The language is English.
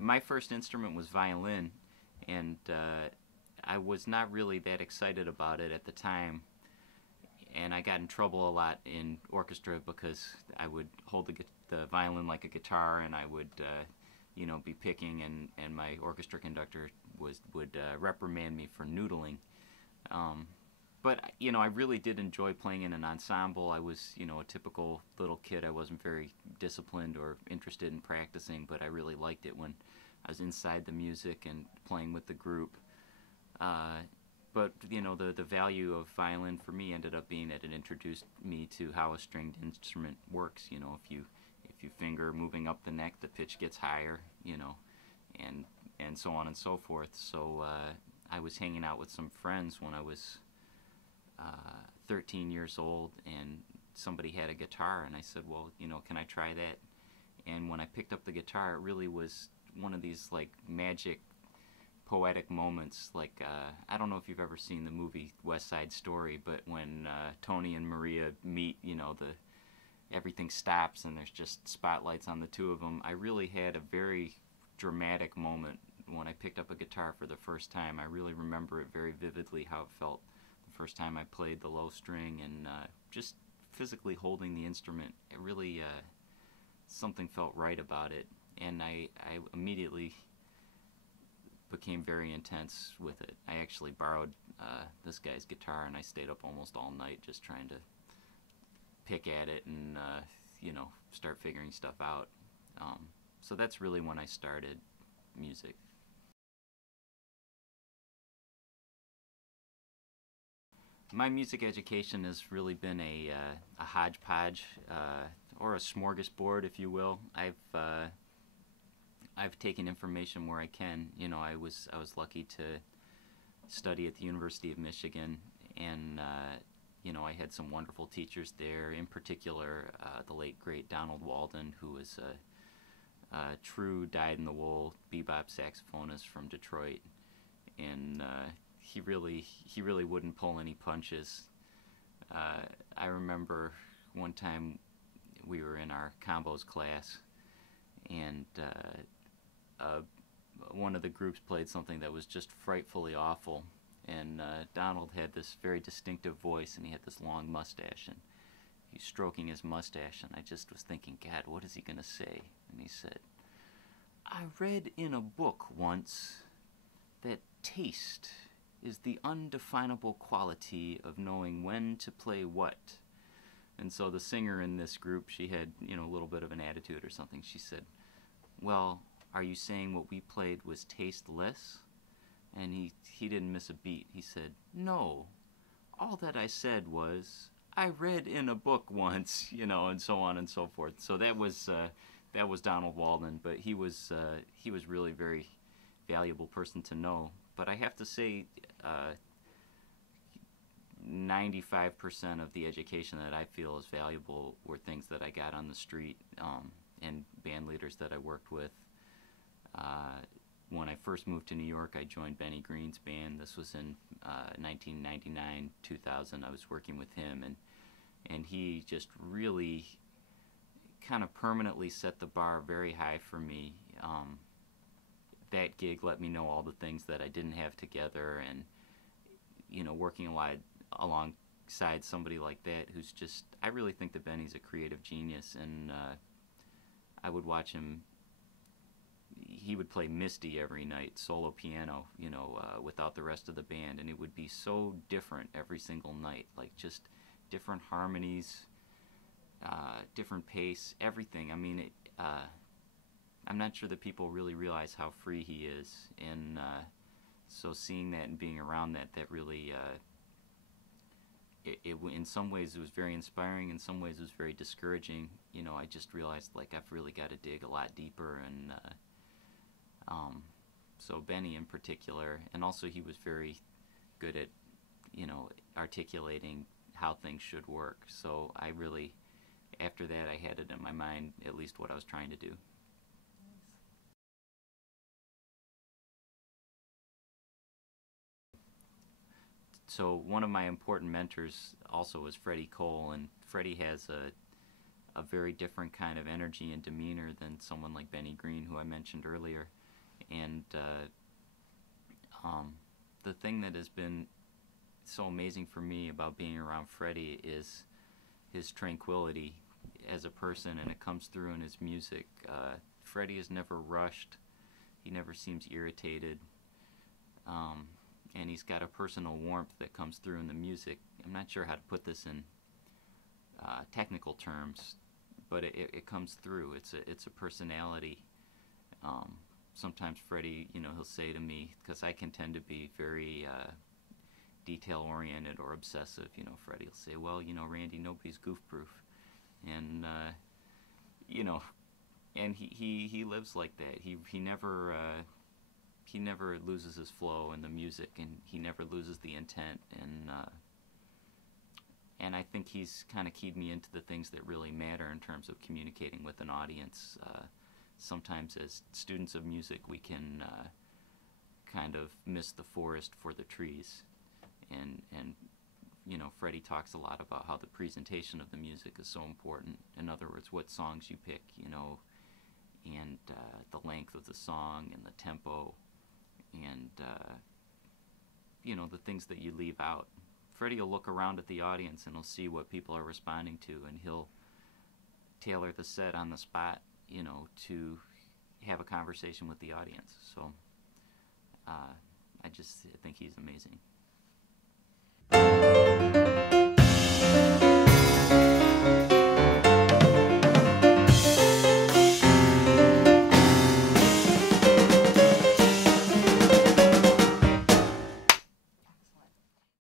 My first instrument was violin, and I was not really that excited about it at the time. And I got in trouble a lot in orchestra because I would hold the violin like a guitar, and I would, be picking, and my orchestra conductor would reprimand me for noodling. But I really did enjoy playing in an ensemble. I was, a typical little kid. I wasn't very disciplined or interested in practicing, but I really liked it when I was inside the music and playing with the group. But the value of violin for me ended up being that it introduced me to how a stringed instrument works. If you finger moving up the neck, the pitch gets higher. And so on and so forth. So I was hanging out with some friends when I was 13 years old, and somebody had a guitar, and I said, well, can I try that? And when I picked up the guitar, it really was one of these like magic poetic moments. Like I don't know if you've ever seen the movie West Side Story, but when Tony and Maria meet, everything stops and there's just spotlights on the two of them. I really had a very dramatic moment when I picked up a guitar for the first time. I really remember it very vividly, how it felt the first time I played the low string, and just physically holding the instrument. It really something felt right about it, and I immediately became very intense with it. I actually borrowed this guy's guitar, and I stayed up almost all night just trying to pick at it and start figuring stuff out. So that's really when I started music. My music education has really been a hodgepodge, or a smorgasbord, if you will. I've taken information where I can. I was lucky to study at the University of Michigan, and I had some wonderful teachers there. In particular, the late great Donald Walden, who was a true dyed-in-the-wool bebop saxophonist from Detroit, and he really wouldn't pull any punches. I remember one time we were in our combos class, and one of the groups played something that was just frightfully awful, and Donald had this very distinctive voice, and he had this long mustache, and he was stroking his mustache, and I just was thinking, God, what is he going to say? And he said, I read in a book once that taste is the undefinable quality of knowing when to play what. And so the singer in this group, she had, a little bit of an attitude or something. She said, well, are you saying what we played was tasteless? And he didn't miss a beat. He said, no, all that I said was, I read in a book once, and so on and so forth. So that was Donald Walden, but he was really a very valuable person to know. But I have to say, 95% of the education that I feel is valuable were things that I got on the street, and band leaders that I worked with. When I first moved to New York, I joined Benny Green's band. This was in 1999, 2000. I was working with him, and he just really kind of permanently set the bar very high for me. That gig let me know all the things that I didn't have together, and working a lot alongside somebody like that who's just, I really think that Benny's a creative genius, and I would watch him. He would play Misty every night, solo piano, without the rest of the band, and it would be so different every single night, like just different harmonies, different pace, everything. I mean, I'm not sure that people really realize how free he is, and so seeing that and being around that really, in some ways it was very inspiring, in some ways it was very discouraging. I just realized, like, I've really got to dig a lot deeper, and so Benny in particular, and also he was very good at, articulating how things should work. So I really, after that, I had it in my mind at least what I was trying to do. So one of my important mentors also was Freddy Cole, and Freddy has a very different kind of energy and demeanor than someone like Benny Green, who I mentioned earlier. And the thing that has been so amazing for me about being around Freddie is his tranquility as a person, and it comes through in his music. Freddie is never rushed. He never seems irritated. And he's got a personal warmth that comes through in the music. I'm not sure how to put this in technical terms, but it comes through. It's a personality. Sometimes Freddie, he'll say to me, because I can tend to be very detail-oriented or obsessive, Freddie will say, well, Randy, nobody's goof-proof. And, and he lives like that. He never loses his flow in the music, and he never loses the intent. And I think he's kind of keyed me into the things that really matter in terms of communicating with an audience. Sometimes as students of music, we can kind of miss the forest for the trees. And Freddie talks a lot about how the presentation of the music is so important. In other words, what songs you pick, and the length of the song and the tempo, and the things that you leave out. Freddie will look around at the audience and he'll see what people are responding to, and he'll tailor the set on the spot, to have a conversation with the audience. So I just think he's amazing.